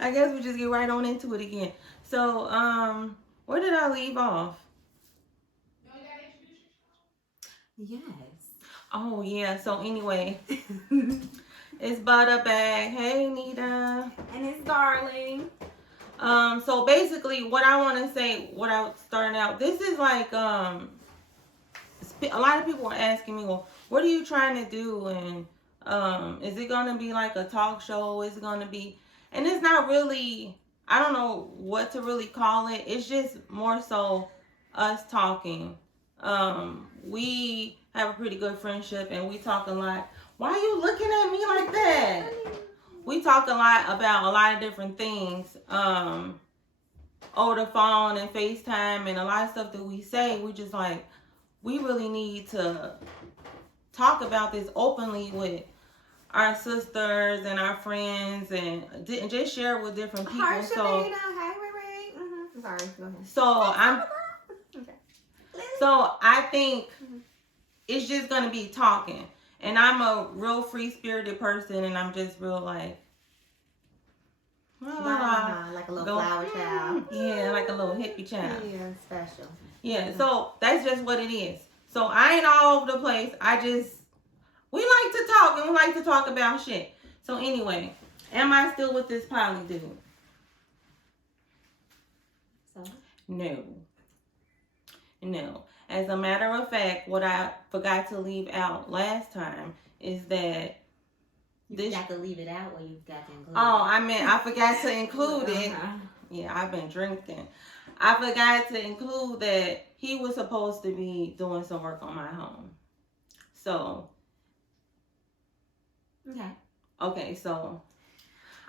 I guess we just get right on into it again. So, where did I leave off? Yes. Oh yeah. So anyway, it's Butta back. Hey Nita. And it's Darling. So basically, what I want to say, what I was starting out, this is like a lot of people are asking me, well, what are you trying to do, and is it gonna be like a talk show? Is it gonna be, and it's not really. I don't know what to really call it. It's just more so us talking. We have a pretty good friendship, and we talk a lot. Why are you looking at me like that? We talk a lot about a lot of different things over the phone and FaceTime, and a lot of stuff that we say, we just like, we really need to talk about this openly with our sisters and our friends, and just share it with different people. Hi, so, Shabina. Hi, Ray. Mm-hmm. Sorry, go ahead. So I think it's just gonna be talking, and I'm a real free spirited person, and I'm just real like. Like a little flower child. Yeah, like a little hippie child. Yeah, special. Yeah, so that's just what it is. So I ain't all over the place. We like to talk, and we like to talk about shit. So anyway, am I still with this poly dude? So? No. As a matter of fact, what I forgot to leave out last time is that you got to leave it out, or you got to include it? Oh, I meant I forgot to include it. Yeah, I've been drinking. I forgot to include that he was supposed to be doing some work on my home. So. Okay, so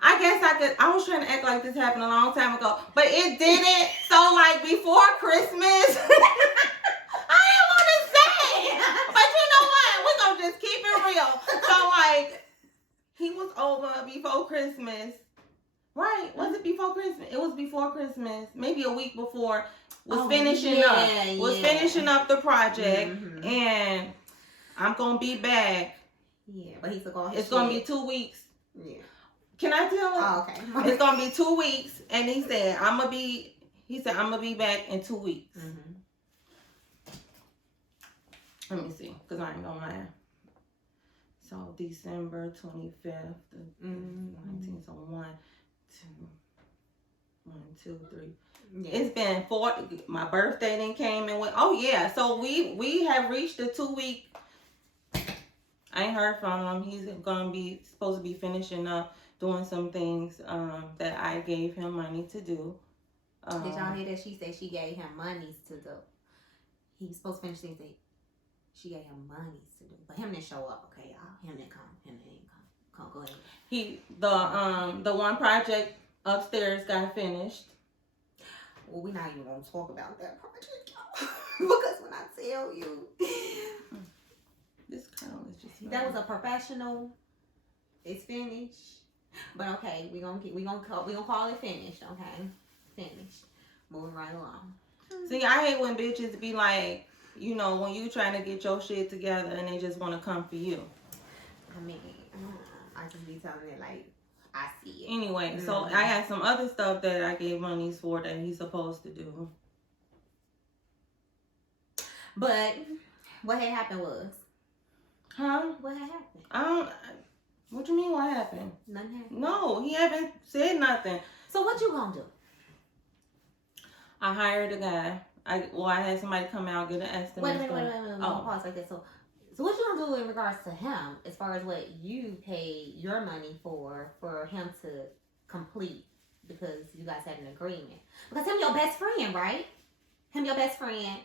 I guess I was trying to act like this happened a long time ago, but it didn't. So like before Christmas, I didn't want to say, but you know what? We're going to just keep it real. So like, he was over before Christmas. Right? Was it before Christmas? It was before Christmas. Maybe a week before. Finishing up the project. Mm-hmm. And I'm going to be back. Yeah, but he took all his It's going to be 2 weeks. Yeah. Can I tell him? Oh, okay. It's going to be 2 weeks. And he said, I'm going to be back in 2 weeks. Mm-hmm. Let me see, because I ain't going to lie. So December 25th, 19th, so 1, 2, 3. Yeah. It's been 4. My birthday then came and went. Oh yeah, so we have reached the 2 week. I ain't heard from him. He's supposed to be finishing up doing some things that I gave him money to do. Did y'all hear that? She said she gave him monies to do. He was supposed to finish things that she gave him monies to do, but him didn't show up. Okay, y'all. Him didn't come. Come, go ahead. The one project upstairs got finished. Well, we're not even gonna talk about that project, because when I tell you, this girl is just that was a professional. It's finished, but okay, we gonna call it finished. Okay, finished. Moving right along. See, I hate when bitches be like, you know, when you trying to get your shit together and they just want to come for you. I mean, I just be telling it like I see it. Anyway, so I had some other stuff that I gave monies for that he's supposed to do. But what had happened was? Huh? What had happened? What you mean what happened? Nothing happened. No, he haven't said nothing. So what you gonna do? I hired a guy. I had somebody come out, get an estimate. Wait. Pause like this. So what you gonna do in regards to him, as far as what you paid your money for him to complete, because you guys had an agreement? Because him your best friend, right? Him your best friend.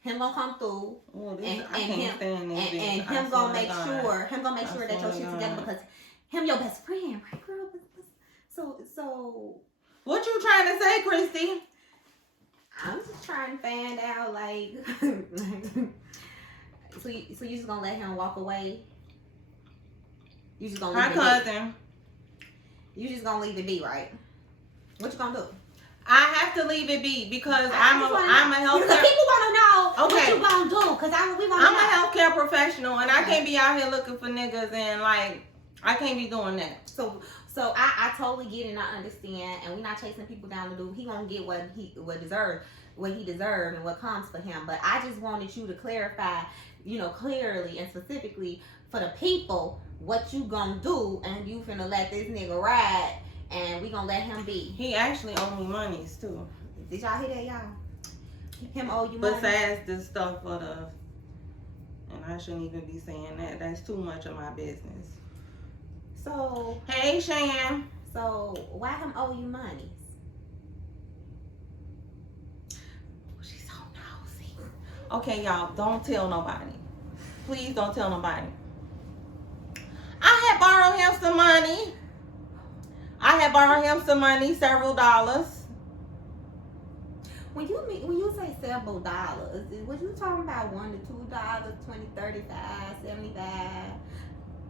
Him gonna come through, him gonna make sure that your shit's together, because him your best friend, right, girl? So what you trying to say, Christy? I'm just trying to find out, like, so you just gonna let him walk away? You just gonna leave cousin. You just gonna leave it be, right? What you gonna do? I have to leave it be because I'm a healthcare. Because people wanna know what you gonna do. Because I'm a healthcare professional, and I can't be out here looking for niggas and like I can't be doing that. So I totally get it and I understand, and we're not chasing people down to do. He gonna get what he deserves, and what comes for him. But I just wanted you to clarify, clearly and specifically for the people what you gonna do, and you finna let this nigga ride, and we gonna let him be. He actually owe me monies too. Did y'all hear that, y'all? Him owe you money. Besides the stuff for the, and I shouldn't even be saying that. That's too much of my business. So hey, Shan. So why him owe you money? She's so nosy. Okay, y'all, don't tell nobody. Please don't tell nobody. I had borrowed him some money. Several dollars. When you say several dollars, was you talking about $1 to $2, 20, 35, 75?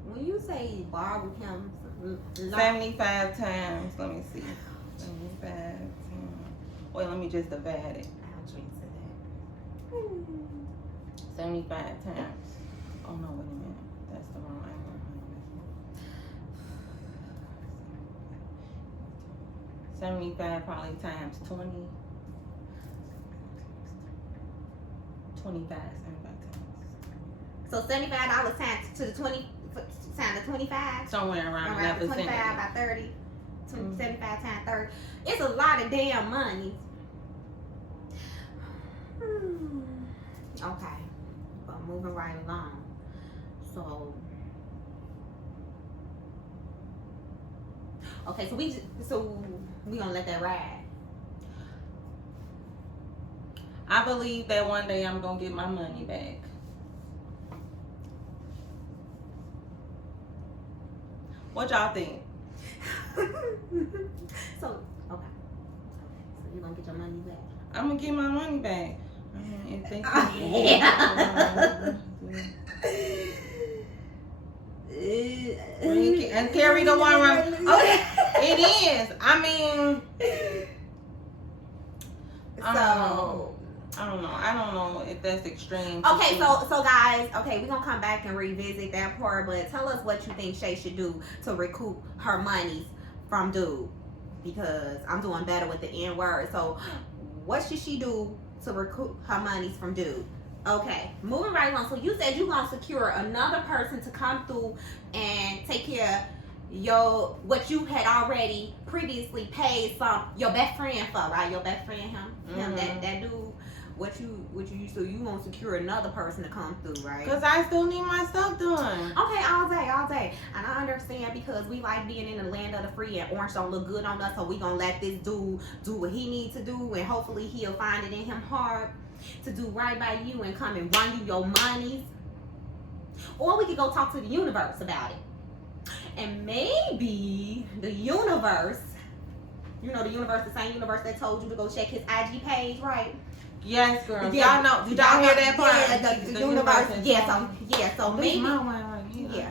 When you say borrow him 75 times, let me see. 75 times. Wait, let me just divide it. I'll drink to that. 75 times. Oh no, wait a minute. That's the wrong angle. 75 probably times 20. 75 times. So $75 times to the 20 times the 25. Somewhere around that the 25 vicinity. by 30. 75 times 30. It's a lot of damn money. Okay, but moving right along. So, okay, so we gonna let that ride. I believe that one day I'm gonna get my money back. What y'all think? So you gonna get your money back? I'm gonna get my money back. If they and carry the one around. Okay, it is. I mean, I don't know. I don't know if that's extreme. Okay, so guys, we're gonna come back and revisit that part, but tell us what you think Shay should do to recoup her monies from dude, because I'm doing better with the N word. So what should she do to recoup her monies from dude? Okay, moving right along. So you said you're gonna secure another person to come through and take care of what you had already previously paid your best friend for, right? Your best friend, him, that dude. So you gonna secure another person to come through, right? Because I still need my stuff done. Okay, all day. And I understand, because we like being in the land of the free, and orange don't look good on us, so we gonna let this dude do what he needs to do, and hopefully he'll find it in him hard to do right by you and come and run you your monies. Or we could go talk to the universe about it. And maybe the universe, the universe, the same universe that told you to go check his IG page, right? Yes, girl. Yeah. Y'all know. Did y'all hear that part? Yeah, the universe. So maybe. Yeah.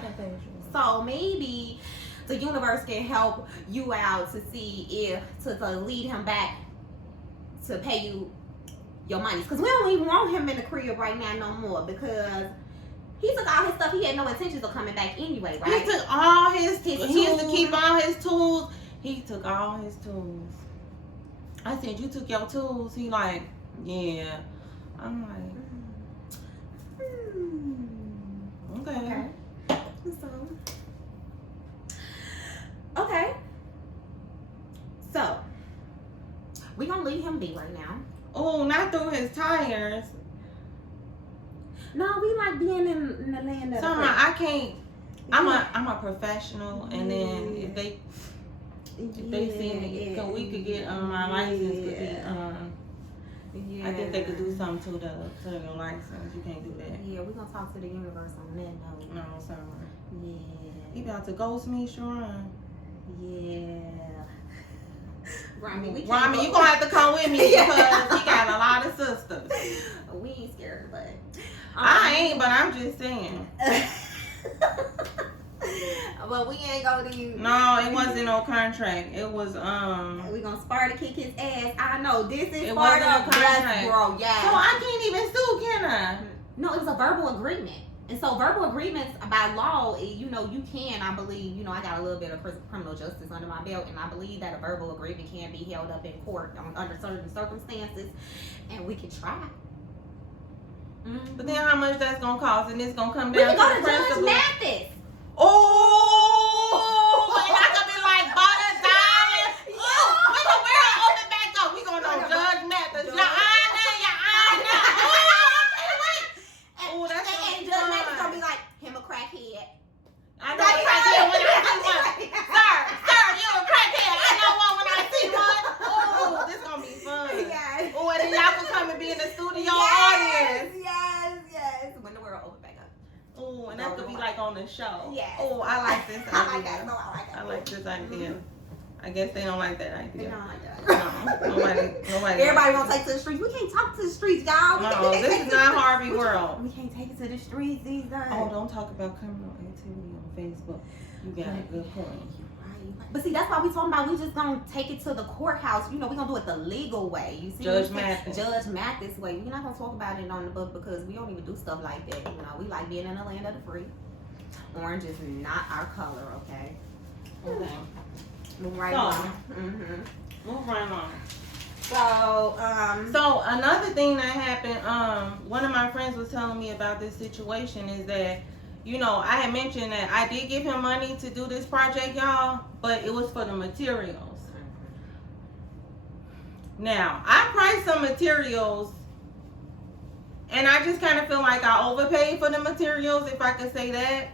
So maybe the universe can help you out to see if to lead him back to pay you your money. Because we don't even want him in the crib right now no more, because he took all his stuff. He had no intentions of coming back anyway, right? He took all his He used to keep all his tools. He took all his tools. I said, you took your tools? He like, yeah. I'm like, okay. So we gonna leave him be right now. Oh, not through his tires. No, we like being in the land of Somehow I can't. I'm a professional, and then if they see me, so we could get my license could be I think they could do something to your license. You can't do that. Yeah, we're gonna talk to the universe on that note. No, sorry. Yeah. He about to ghost me, Sharon. Yeah. Rami, you gonna have to come with me because he got a lot of sisters. We ain't scared, but I ain't, but I'm just saying. But we ain't gonna do. No, it wasn't no contract. It was We gonna Sparta kick his ass. I know this is Sparta contract, bro. Yeah. So I can't even sue, can I? No, it was a verbal agreement. And so verbal agreements by law, you know, you can, I believe, you know, I got a little bit of criminal justice under my belt, and I believe that a verbal agreement can be held up in court under certain circumstances, and we can try. But then how much that's gonna cost, and it's gonna come We down can go to to the Judge principal. Mathis. Oh, and I could be like, Butta Darling. Oh, when the world open back up, we gonna know Judge Mathis. Your honor, your honor. Oh, that's gonna And be Judge fun. Mathis gonna be like, him a crackhead. I know a crackhead when I see one. Sir, you a crackhead. I know one when I see one. Oh, this gonna be fun. Yes. Oh, and then y'all can come and be in the studio Yes. audience. When the world open back up. Oh, and that could be like on the show. Yes. Oh, I like this idea. I like that. No, I like that. I like this idea. I guess they don't like that They idea. don't like that. No, nobody. Everybody gonna take to the streets. We can't talk to the streets, y'all. No, this is not Harvey World. We can't take it to the streets these days. Oh, don't talk about criminal activity on Facebook. You got a good point. Right. But see, that's why we talking about we just gonna take it to the courthouse. You know, we gonna do it the legal way. You see, Judge Mathis. Judge Mathis way. We're not gonna talk about it on the book because we don't even do stuff like that. You know, we like being in the land of the free. Orange is not our color, okay? Okay. Move right So, along. Move right along. So, So another thing that happened, one of my friends was telling me about this situation is that, you know, I had mentioned that I did give him money to do this project, y'all, but it was for the materials. Now, I priced some materials, and I just kind of feel like I overpaid for the materials, if I could say that.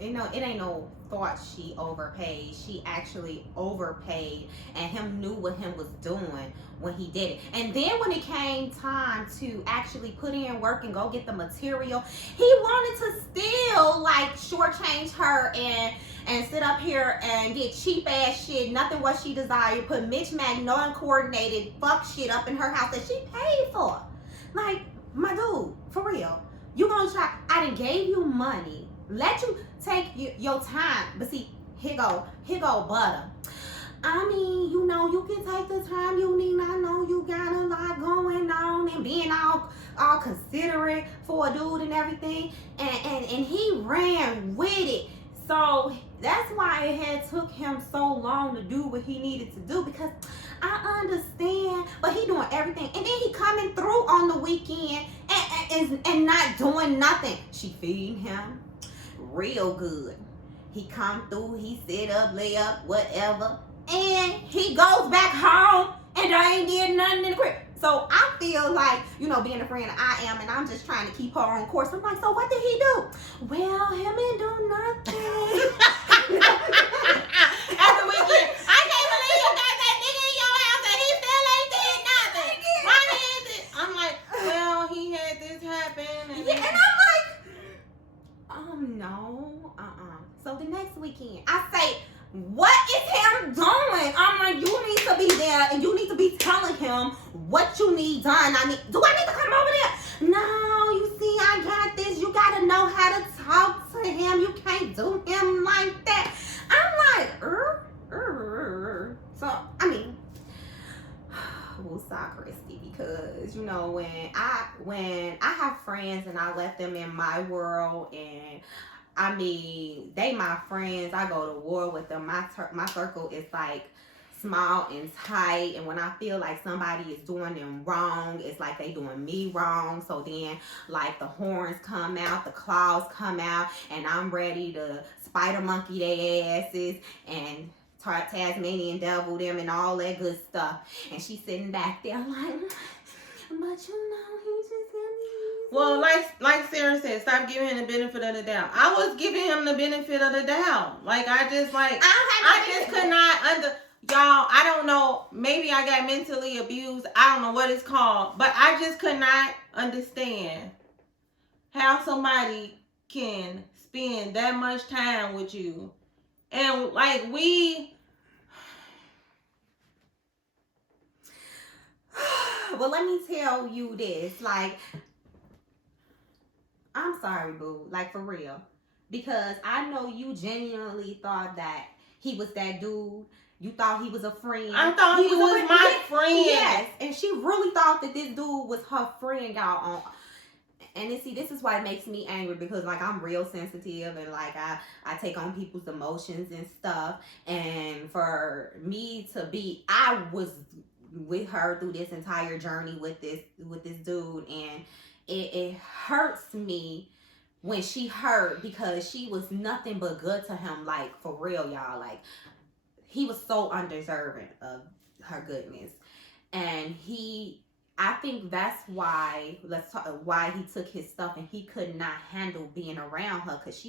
you know, it ain't no thought she overpaid. She actually overpaid, and him knew what him was doing when he did it. And then when it came time to actually put in work and go get the material, he wanted to still like shortchange her and sit up here and get cheap ass shit, nothing what she desired, put mismatched, no uncoordinated fuck shit up in her house that she paid for. Like, my dude, for real, you gonna try? I done gave you money, let you take your time, but see, here go Butta. I mean, you know, you can take the time you need. I know you got a lot going on and being all considerate for a dude and everything, and he ran with it. So that's why it had took him so long to do what he needed to do, because I understand, but he doing everything, and then he coming through on the weekend and not doing nothing. She feeding him real good. He come through, he sit up, lay up, whatever, and he goes back home and I ain't did nothing in the crib. So I feel like, you know, being a friend I am, and I'm just trying to keep her on course. I'm like, so what did he do? Well, him ain't do nothing. Every weekend, I can't believe you got that nigga in your house and he still ain't did nothing. Why is it? I'm like, well, he had this happen. And Yeah, and I'm like, no, So the next weekend, I say, what is him doing? I'm like, you need to be there and you need to be telling him what you need done. Do I need to come over there? No, you see, I got this. You gotta know how to talk to him. You can't do him like that. I'm like, So, I mean, woosah, Christy, because, you know, when I have friends and I let them in my world, and I mean, they my friends. I go to war with them. My circle is like small and tight. And when I feel like somebody is doing them wrong, it's like they doing me wrong. So then, like, the horns come out, the claws come out, and I'm ready to spider monkey their asses and Tasmanian devil them and all that good stuff. And she's sitting back there like, but you know, he just got me. well, like Sarah said, stop giving him the benefit of the doubt. I was giving him the benefit of the doubt. Like, I just could not y'all, I don't know, maybe I got mentally abused. I don't know what it's called, but I just could not understand how somebody can spend that much time with you. And like, well, let me tell you this, like, I'm sorry, boo, like, for real, because I know you genuinely thought that he was that dude. You thought he was a friend. I thought he was my friend. Yes, and she really thought that this dude was her friend, y'all. And then see, this is why it makes me angry, because like I'm real sensitive, and like I take on people's emotions and stuff. And for me to be, I was with her through this entire journey with this dude, and it hurts me when she hurt, because she was nothing but good to him, like for real, y'all. Like he was so undeserving of her goodness. And I think that's why, why he took his stuff, and he could not handle being around her, because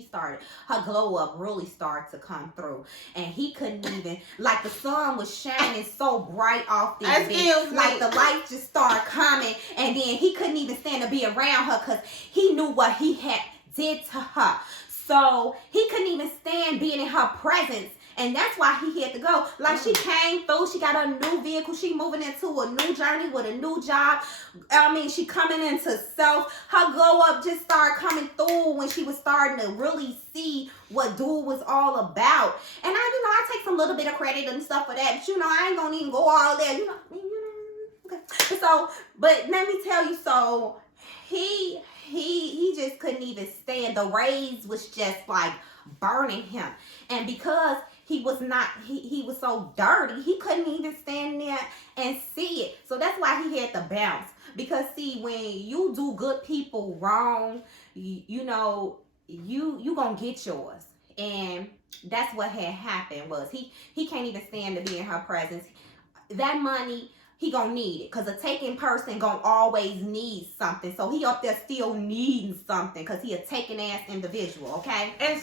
her glow up really started to come through, and he couldn't even, like the sun was shining so bright off this bitch, like the light just started coming, and then he couldn't even stand to be around her, because he knew what he had did to her. So he couldn't even stand being in her presence. And that's why he had to go. Like, she came through. She got a new vehicle. She moving into a new journey with a new job. I mean, she coming into self. Her glow up just started coming through when she was starting to really see what dude was all about. And I take some little bit of credit and stuff for that. But, I ain't going to even go all there. Okay. So, but let me tell you, so he just couldn't even stand. The rays was just like burning him. And because he was not, he was so dirty, he couldn't even stand there and see it. So that's why he had to bounce. Because see, when you do good people wrong, you gonna get yours. And that's what had happened. Was he can't even stand to be in her presence. That money, he gonna need it, because a taking person gonna always need something. So he up there still needing something, because he a taking ass individual, okay? And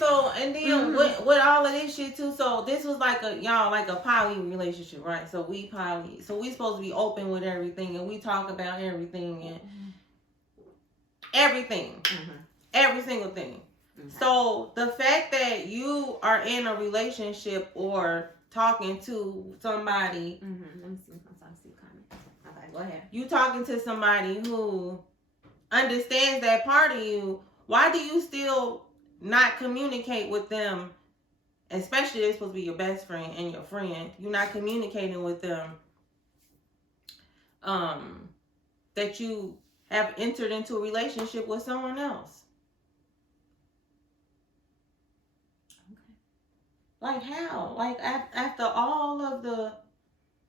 then with all of this shit too, so this was like a poly relationship, right? So we supposed to be open with everything, and we talk about everything and everything, every single thing. So the fact that you are in a relationship or talking to somebody, let me see. Okay, go ahead. You talking to somebody who understands that part of you. Why do you still not communicate with them? Especially they're supposed to be your best friend and your friend. You're not communicating with them. That you have entered into a relationship with someone else. Like how? Like after all of the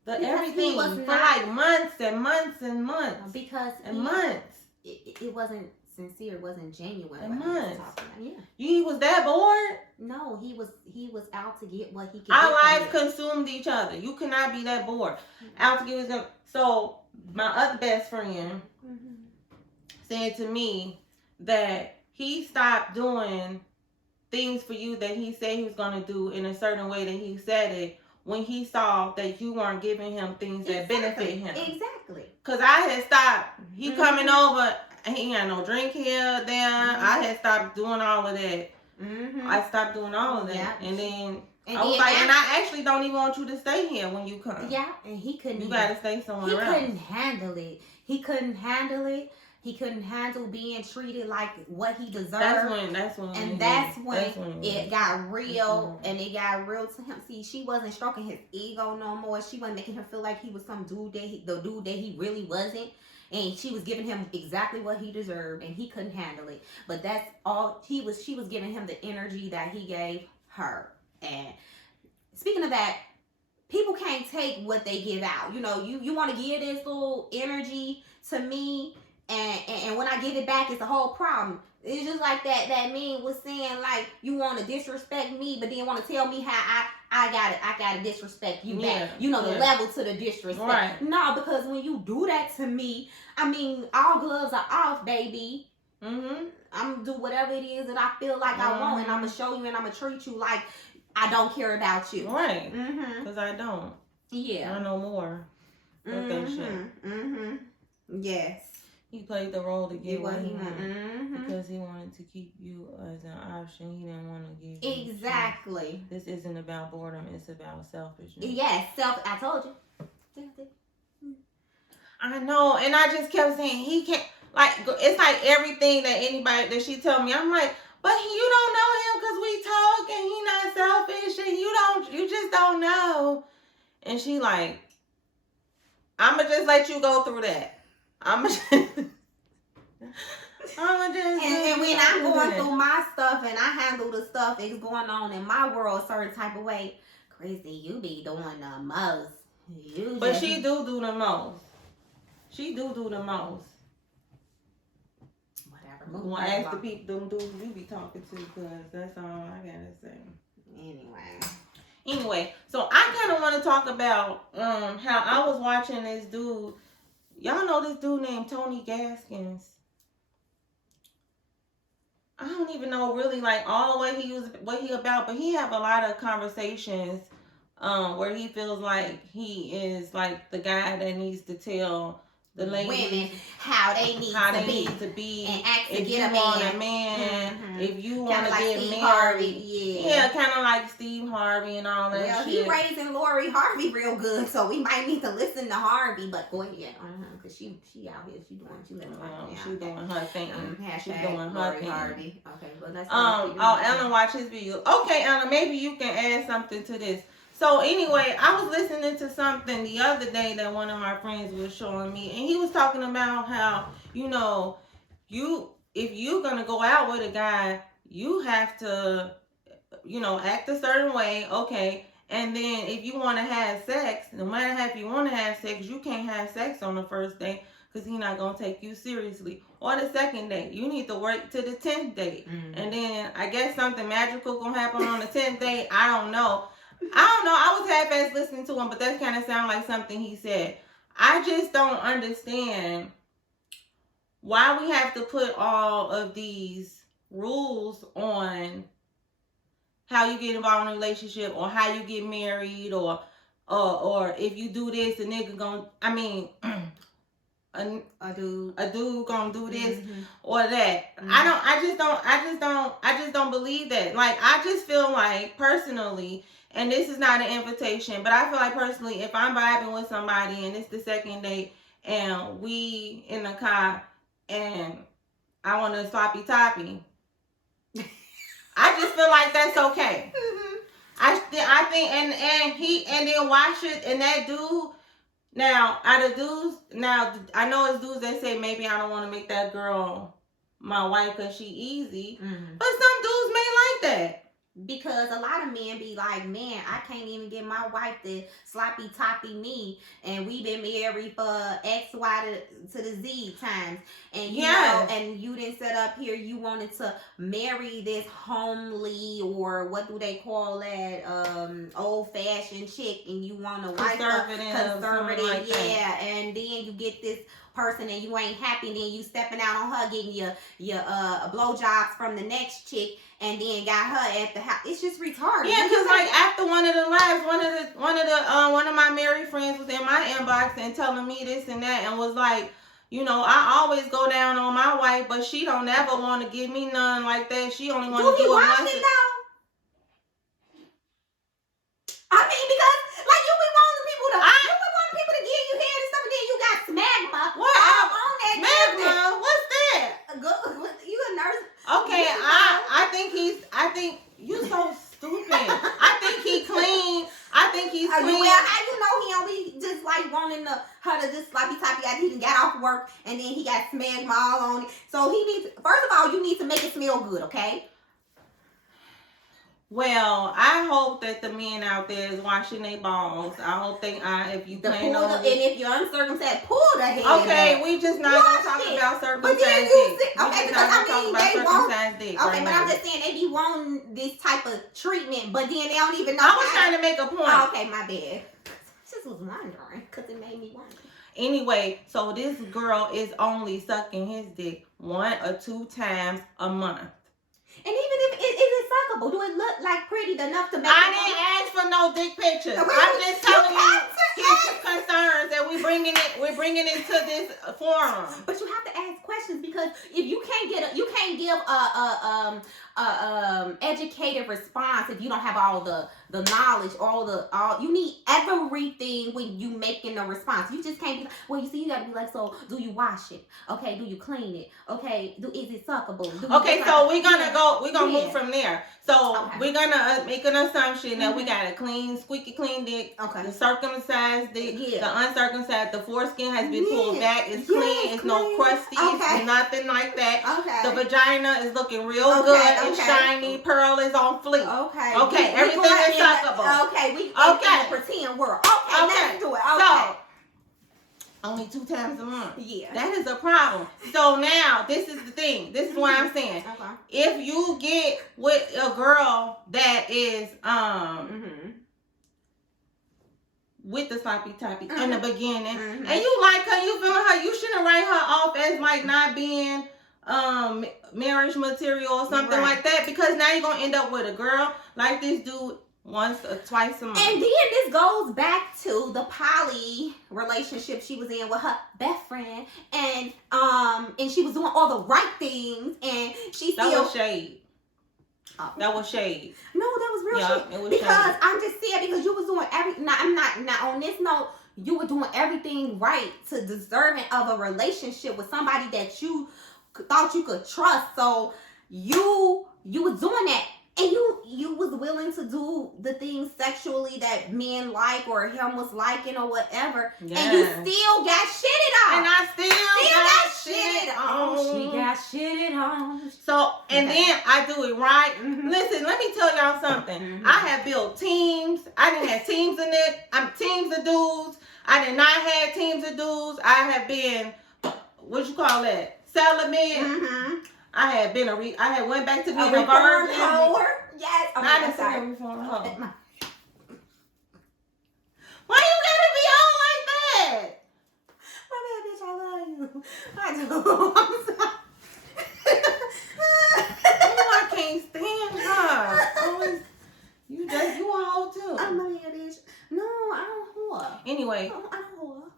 everything for like months and months and months. Because months. It wasn't sincere. It wasn't genuine. And months. Yeah. You was that bored? No, he was out to get what he could. Our lives consumed each other. You cannot be that bored. Out to get his. So my other best friend said to me that he stopped doing things for you that he said he was going to do in a certain way that he said it, when he saw that you weren't giving him things that benefit him. Exactly. Because I had stopped. He coming over, he ain't got no drink here, there. I had stopped doing all of that. I stopped doing all of that. Yeah. And then I was like, and I actually don't even want you to stay here when you come. Yeah, and he couldn't. You got to stay somewhere else. He couldn't handle it. He couldn't handle it. He couldn't handle being treated like what he deserved. That's when it got real, and it got real to him. See, she wasn't stroking his ego no more. She wasn't making him feel like he was some dude the dude that he really wasn't. And she was giving him exactly what he deserved, and he couldn't handle it. But that's all she was giving him the energy that he gave her. And speaking of that, people can't take what they give out. You want to give this little energy to me, and when I give it back, it's a whole problem. It's just like that man was saying, like, you want to disrespect me, but then want to tell me how I gotta disrespect you back. The level to the disrespect. Right. No, because when you do that to me, I mean, all gloves are off, baby. I'm gonna do whatever it is that I feel like I want, and I'm gonna show you, and I'm gonna treat you like I don't care about you. Right. Because I don't. Yeah. I know more. That shit. Yes. He played the role to get what he wanted. Because he wanted to keep you as an option. He didn't want to give you. Exactly. This isn't about boredom. It's about selfishness. Yes. I told you. I know. And I just kept saying, he can't. Like, it's like everything that she told me. I'm like, but you don't know him because we talk and he not selfish and you just don't know. And she like, I'ma just let you go through that. And when I'm going through my stuff and I handle the stuff that's going on in my world a certain type of way, Chrissy, you be doing the most. But she do the most. She do the most. Whatever. Well, ask the people, them dudes you be talking to, because that's all I gotta say. Anyway, so I kind of want to talk about how I was watching this dude. Y'all know this dude named Tony Gaskins. I don't even know really like all the way what he about, but he have a lot of conversations where he feels like he is like the guy that needs to tell the ladies women how they need to be and act to get a man. If you want to get Steve married, Harvey, kind of like Steve Harvey and all that. Well, shit. He raising Lori Harvey real good, so we might need to listen to Harvey. But go ahead, because she out here, she doing her thing. She's doing her Lori thing. Harvey. Okay, well that's Ellen watch his video. Okay, Ellen, maybe you can add something to this. So anyway, I was listening to something the other day that one of my friends was showing me, and he was talking about how, if you're gonna go out with a guy, you have to, act a certain way, okay. And then if you want to have sex, no matter how if you want to have sex, you can't have sex on the first day because he's not gonna take you seriously. Or the second date, you need to work to the 10th date, and then I guess something magical gonna happen on the 10th date. I don't know. I was half-assed listening to him, but that kind of sounded like something he said. I just don't understand why we have to put all of these rules on how you get involved in a relationship or how you get married or if you do this, a nigga gonna, a dude gonna do this or that. I just don't believe that. Like, I just feel like personally, and this is not an invitation, but I feel like personally, if I'm vibing with somebody and it's the second date and we in the car and I want to sloppy toppy, I just feel like that's okay. I think and then why should that dude now out of dudes now I know it's dudes that say maybe I don't want to make that girl my wife because she easy, but some dudes may like that. Because a lot of men be like, man, I can't even get my wife to sloppy toppy me, and we been married for X, Y to the Z times, and you know, and you didn't set up here. You wanted to marry this homely, or what do they call that, old fashioned chick, and you want a wife conservative, like and then you get this person and you ain't happy, and then you stepping out on her, getting your blowjobs from the next chick, and then got her at the house. It's just retarded. Yeah, because like after one of the lives, one of my married friends was in my inbox and telling me this and that, and was like, I always go down on my wife, but she don't ever want to give me none like that. She only want to do it once. Because like you be wanting people to give you head and stuff, and then you got smegma. What? Smegma? What's that? You a nurse? Okay, I think you so stupid. I think he clean. I think he's clean. Well, how you know he don't be just like wanting her to just sloppy toppy after he done got off work and then he got smegma all on it. So he needs, first of all, you need to make it smell good, okay? Well, I hope that the men out there is washing their balls. I hope if you plan on and if you're uncircumcised, pull the head. Okay, we just not gonna talk about circumcised dick. Okay, because they want. Okay, but I'm just saying they be wanting this type of treatment, but then they don't even know. I was trying to make a point. Oh, okay, my bad. I just was wondering because it made me wonder. Anyway, so this girl is only sucking his dick 1 or 2 times a month. And even if is it suckable, do it look like pretty enough to make? I didn't ask for no dick pictures. I'm just telling you his concerns that we're bringing it to this forum. But you have to ask questions, because if you can't give a educated response if you don't have all the the knowledge, all you need everything when you making a response. You just can't be like, well, you see, you gotta be like, so do you wash it? Okay, do you clean it? Okay, is it suckable? Okay, so we're gonna move from there. So Okay. we're gonna make an assumption that we got a clean, squeaky clean dick. Okay. The circumcised dick, the uncircumcised, the foreskin has been pulled back. It's Yes, clean. It's no crusties, nothing like that. Okay. The vagina is looking real good. It's shiny. Pearl is on fleek. Okay. Okay. Everything is suckable. Okay. We in the pretend world. Okay. Let's do it. Okay. So, only 2 times a month. Yeah. That is a problem. So now, this is the thing. This is what I'm saying. Okay. If you get with a girl that is with the sloppy toppy in the beginning, and you like her, you feeling her, you shouldn't write her off as like not being marriage material or something like that, because now you're gonna end up with a girl like this dude once or twice a month. And then this goes back to the poly relationship she was in with her best friend, and she was doing all the right things, and she still. That was shade. Oh. That was shade. No, that was real shade. It was because shade. I'm just saying, because you was doing I'm not on this note. You were doing everything right to deserving of a relationship with somebody that you thought you could trust. So you was doing that. And you was willing to do the things sexually that men like or him was liking or whatever. Yes. And you still got shitted on. And I still got shitted on. She got shitted on. So, and then I do it right. Listen, let me tell y'all something. I have built teams. I didn't have teams in it. I'm teams of dudes. I did not have teams of dudes. I have been, what you call that? Celibate. I had went back to being a virgin. Yes. Okay, I didn't say a reformed hoe. Why you gotta be on like that? My bad, bitch. I love you. I do. I'm sorry. Oh, I can't stand her. You a hoe too. I'm my bad, bitch. No, I don't whore. Anyway. I don't whore.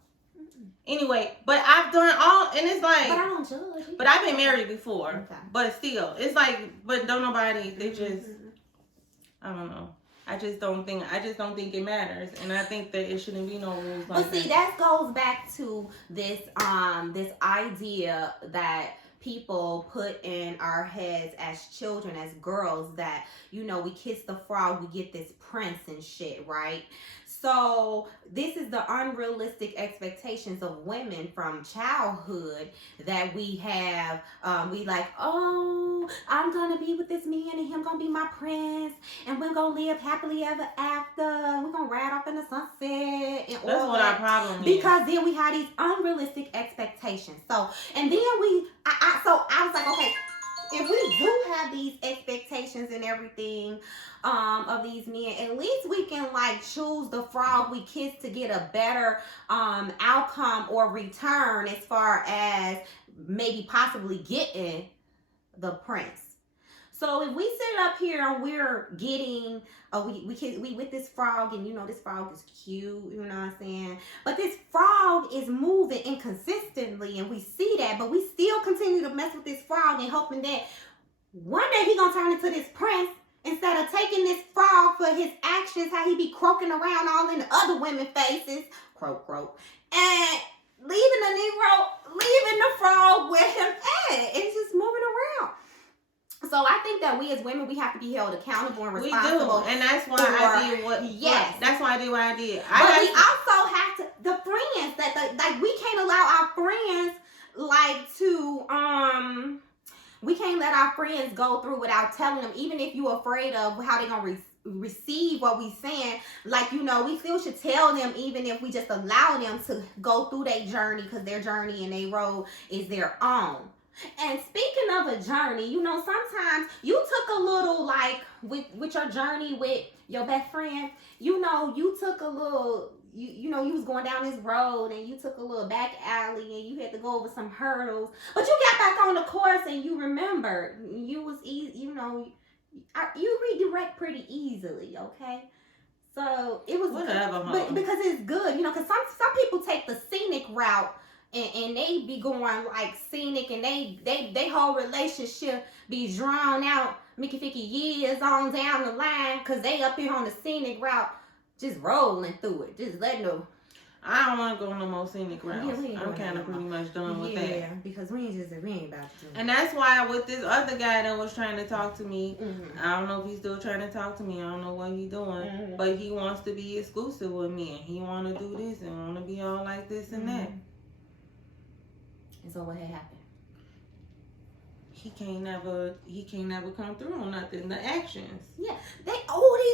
Anyway, but I've done all, and it's like. But I don't judge. But I've been married before. Okay. But still, it's like, but don't nobody. They just, I don't know. I just don't think it matters, and I think that it shouldn't be no rules like that. But see, that goes back to this idea that people put in our heads as children, as girls, that, you know, we kiss the frog, we get this prince and shit, right? So this is the unrealistic expectations of women from childhood that we have. We like, oh, I'm gonna be with this man and him gonna be my prince, and we're gonna live happily ever after. We're gonna ride off in the sunset. And that's what our problem is. Because then we have these unrealistic expectations. So, and then I was like, okay, if we do have these expectations and everything of these men, at least we can like choose the frog we kiss to get a better outcome or return, as far as maybe possibly getting the prince. So if we sit up here and we're getting we with this frog, and you know this frog is cute, you know what I'm saying? But this frog is moving inconsistently, and we see that, but we still continue to mess with this frog and hoping that one day he gonna turn into this prince, instead of taking this frog for his actions, how he be croaking around all in the other women's faces, croak, and leaving the frog where him at, and just moving around. So I think that we as women, we have to be held accountable and responsible. We do, and that's why I did what. Yes, that's why I did what I did. But we also have to, the friends like we can't allow our friends we can't let our friends go through without telling them, even if you're afraid of how they're gonna receive what we saying. Like, you know, we still should tell them, even if we just allow them to go through their journey, because their journey and their road is their own. And speaking of a journey, you know, sometimes you took a little, like, with your journey with your best friend, you know, you took a little, you know, you was going down this road and you took a little back alley and you had to go over some hurdles, but you got back on the course and you remembered. You was easy, you know, you redirect pretty easily, okay? So it was whatever, but because it's good, you know, because some people take the scenic route. And they be going like scenic, and they whole relationship be drawn out. Mickey Ficky years on down the line, because they up here on the scenic route, just rolling through it, just letting them. I don't want to go no more scenic routes. Yeah, we ain't I'm doing kind that of no pretty more. much done with that. Yeah, because we ain't about to do it. And that's why with this other guy that was trying to talk to me, Mm-hmm. I don't know if he's still trying to talk to me. I don't know what he's doing. Mm-hmm. But he wants to be exclusive with me. And he want to do this and want to be all like this and that. And so what had happened? He can't never come through on nothing. The actions. Yeah, these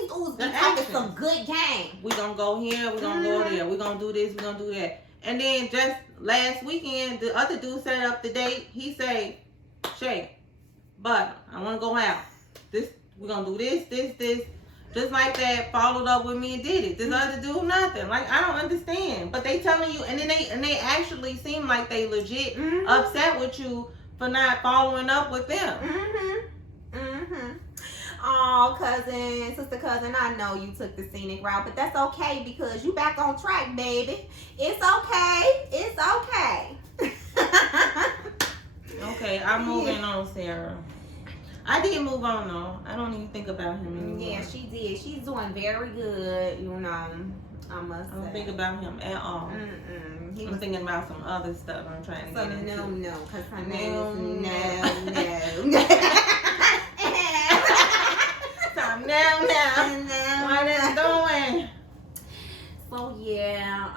dudes be The talking actions. some good game. We gonna go here, we gonna go there, we gonna do this, we gonna do that. And then just last weekend, the other dude set up the date. He say, Shay, but I wanna go out. We gonna do this. Just like that, followed up with me and did it. This other dude, nothing. Like, I don't understand. But they telling you, and then they actually seem like they legit upset with you for not following up with them. Oh, sister cousin, I know you took the scenic route, but that's okay because you back on track, baby. It's okay. Okay, I'm moving on, Sarah. I did move on though. I don't even think about him anymore. Yeah, she did. She's doing very good, you know. I must say. I don't think about him at all. I'm thinking about some other stuff I'm trying to get into. No, because her name is What is doing? So yeah,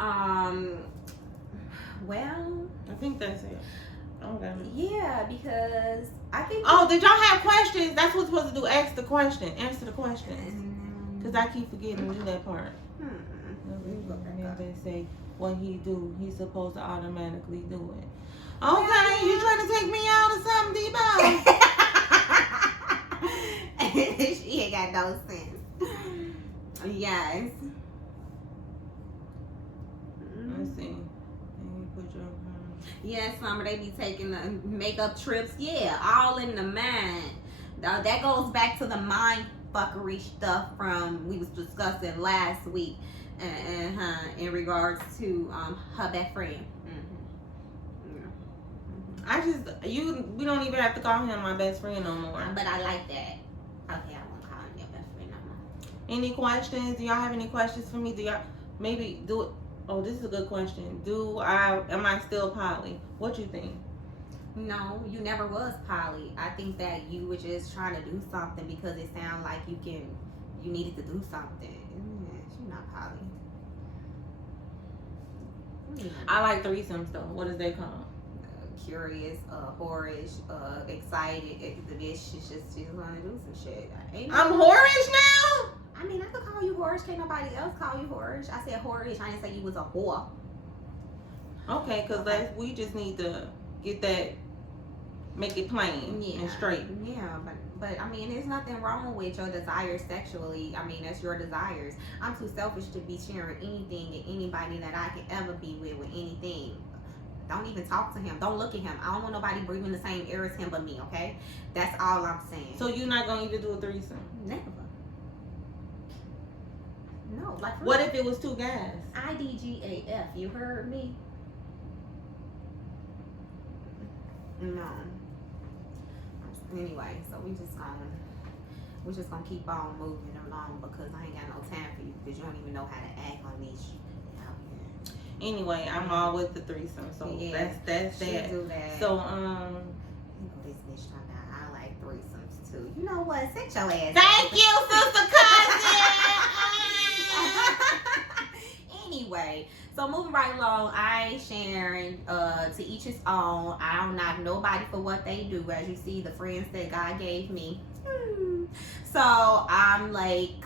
well, I think that's it. Okay. Yeah, because I think. Oh, did y'all have questions? That's what's supposed to do. Ask the question. Answer the questions. Because I keep forgetting to do that part. And then they say what he do, he's supposed to automatically do it. Okay, you trying to take me out or something, Debo? She ain't got no sense. Yes. Let's see. Put your. Yes, Summer, they be taking the makeup trips. Yeah, all in the mind. Now, that goes back to the mind fuckery stuff from we was discussing last week, in regards to her best friend. We don't even have to call him my best friend no more. But I like that. Okay, I won't call him your best friend no more. Any questions? Do y'all have any questions for me? Do y'all maybe do it? Oh, this is a good question. Am I still poly? What you think? No, you never was poly. I think that you were just trying to do something because it sounded like you needed to do something. She's not poly. I like threesomes though. What is they called? Curious, whorish, excited. The bitch, she's gonna do some shit. I'm whorish now? I mean, I could call you whorish. Can't nobody else call you whorish. I said whorish. I didn't say you was a whore. Okay, because we just need to get that, make it plain and straight. Yeah, but I mean, there's nothing wrong with your desires sexually. I mean, that's your desires. I'm too selfish to be sharing anything and anybody that I can ever be with anything. Don't even talk to him. Don't look at him. I don't want nobody breathing the same air as him but me, okay? That's all I'm saying. So you're not going to even do a threesome? Never. No, like what if it was two guys? IDGAF, you heard me? No. Anyway, so we just gonna keep on moving along because I ain't got no time for you because you don't even know how to act on these shit out here. Anyway, I'm all with the threesome, so that's that. Do that. So you know this bitch talking about I like threesomes too. You know what? Sit your ass. Thank you, sister cousin. Anyway, so moving right along, I ain't sharing to each his own. I don't knock nobody for what they do. As you see, the friends that God gave me. So I'm like,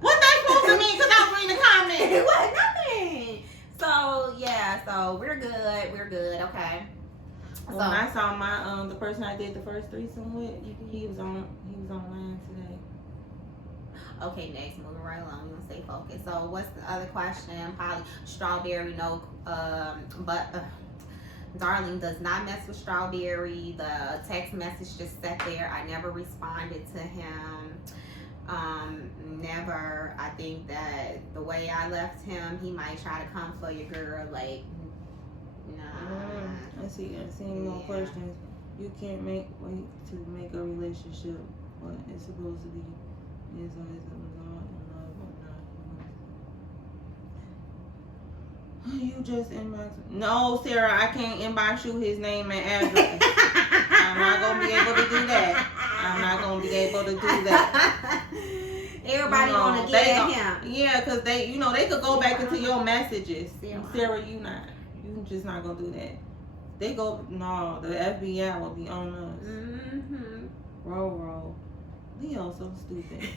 what that supposed to mean? Because I was reading the comments. What? Nothing. So yeah, so we're good. Okay. When I saw my the person I did the first threesome with, he was online today. Okay, next, moving right along. We're gonna stay focused. So what's the other question? Probably strawberry, no, but Darling does not mess with strawberry. The text message just sat there. I never responded to him. Never. I think that the way I left him, he might try to come for your girl. Like, nah. I see any more questions. You can't wait to make a relationship What it's supposed to be is always a law and love or not. You just inbox. No, Sarah, I can't inbox you his name and address. I'm not gonna be able to do that. I'm not gonna be able to do that. Everybody wanna get at him. Yeah, cause they could go back into your messages. Sarah. Sarah, you just not gonna do that. They go, no, the FBI will be on us. Mm-hmm. Roll. Leo so stupid.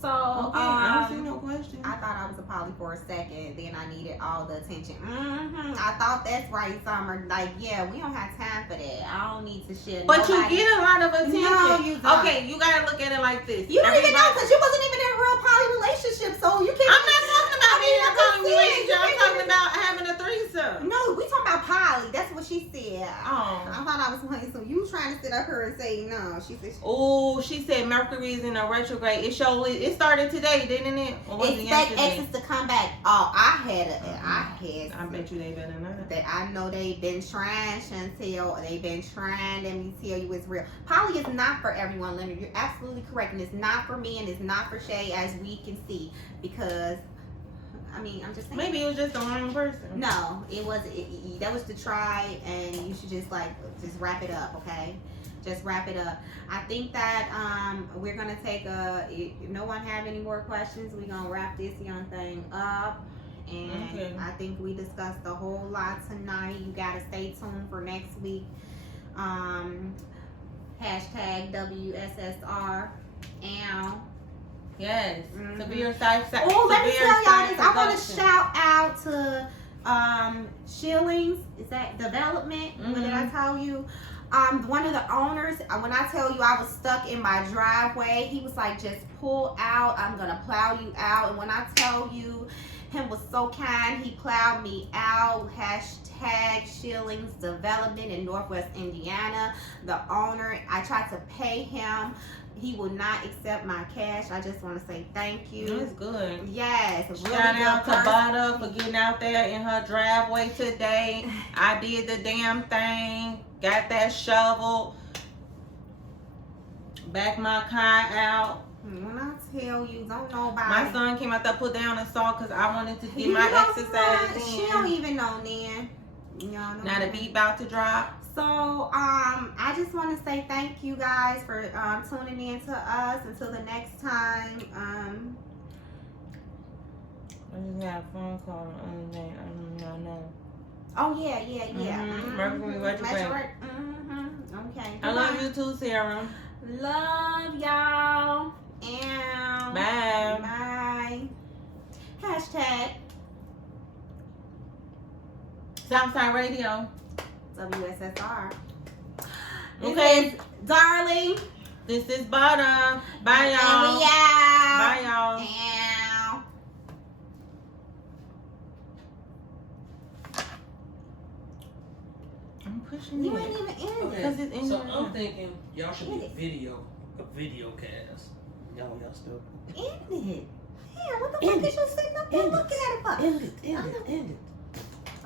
So, okay, I don't see no question. I thought I was a poly for a second. Then I needed all the attention. I thought that's right, Summer. Like, yeah, we don't have time for that. I don't need to share. But you get a lot of attention. No, you don't. Okay, you gotta look at it like this. You don't even know because you wasn't even in a real poly relationship, so you can't. I'm not talking about being in a poly relationship. I'm talking about having a threesome. No, we talking about poly. That's what she said. Oh. I thought I was playing. So you trying to sit up here and say no? She said. Oh, she said Mercury's in a retrograde. It started today, didn't it? Or was it Expect yesterday? exes to come back. Oh, I bet you they better not. That I know they've been trying, Chantel. They've been trying. Let me tell you, it's real. Poly is not for everyone, Leonard. You're absolutely correct, and it's not for me, and it's not for Shay, as we can see. Because, I mean, I'm just saying. Maybe it was just the wrong person. No, it was. That was to try, and you should just wrap it up, okay? Just wrap it up. I think that we're gonna take if no one have any more questions, we're gonna wrap this young thing up. And okay. I think we discussed a whole lot tonight. You gotta stay tuned for next week. Hashtag WSSR. Yes. Mm-hmm. Severe side. Oh, let me tell y'all this. I want to shout out to Shillings. Is that development? Mm-hmm. What did I tell you? One of the owners, when I tell you I was stuck in my driveway, he was like, just pull out. I'm going to plow you out. And when I tell you, him was so kind, he plowed me out. Hashtag Shillings Development in Northwest Indiana. The owner, I tried to pay him. He will not accept my cash. I just want to say thank you. That's good. Yes. Really shout out to Butta for getting out there in her driveway today. I did the damn thing. Got that shovel. Back my car out. When I tell you, don't know about my son came out there, put down and saw because I wanted to get my exercise in. She don't even know then. Now the beat about to drop. So, I just want to say thank you guys for tuning in to us. Until the next time. I just got a phone call the other day. I don't know. Oh, yeah. Mm-hmm. Mercury retrograde. Okay. I love you too, Sarah. Love y'all. And bye. Hashtag Southside Radio. WSSR. Okay. Darling. This is Butta. Bye, y'all. And we out. Bye, y'all. And I'm pushing you it. ain't even in Okay. it. It's in So there. I'm thinking y'all should be a video cast. Y'all still End it. Yeah, what the fuck is you sitting up there looking at it for? end it.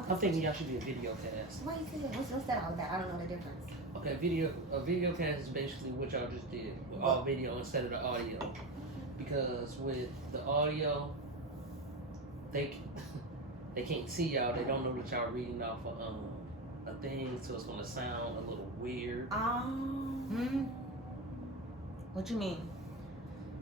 I'm thinking y'all should be a video cast. Why you say that? What's that all about? I don't know the difference. Okay, a video cast is basically what y'all just did, with all video instead of the audio. Because with the audio, they can't see y'all. They don't know that y'all reading off a thing, so it's gonna sound a little weird. What you mean?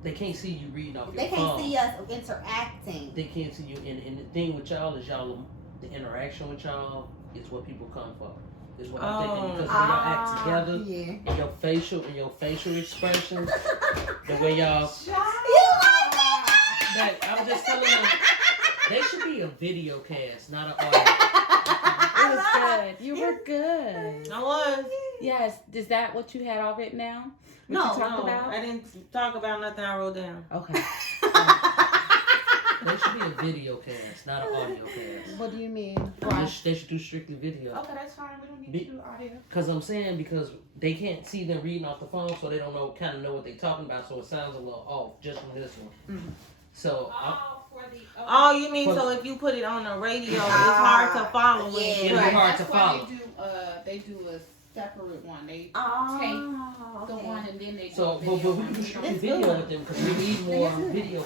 They can't see you reading off your They phone. can't see us interacting. They can't see you, and the thing with y'all is the interaction with y'all is what people come for. Is what I'm thinking, because when y'all act together, and your facial expressions, the way y'all. That I'm just telling them, they should be a video cast, not an audio. It was good. You were good. I was. Yes. Is that what you had of it now? What No, you talked about? I didn't talk about nothing I wrote down. Okay. They should be a video cast, not an audio cast. What do you mean? They should do strictly video. Okay, that's fine. We don't need to do audio. Because they can't see them reading off the phone, so they don't know what they're talking about, so it sounds a little off just from this one. Mm-hmm. So you mean so if you put it on the radio, it's hard to follow. Yeah, it'll be hard to follow. They do a separate one. They Oh, the okay. one and then they So, go but we video can one. shoot That's video good. with them because we need more video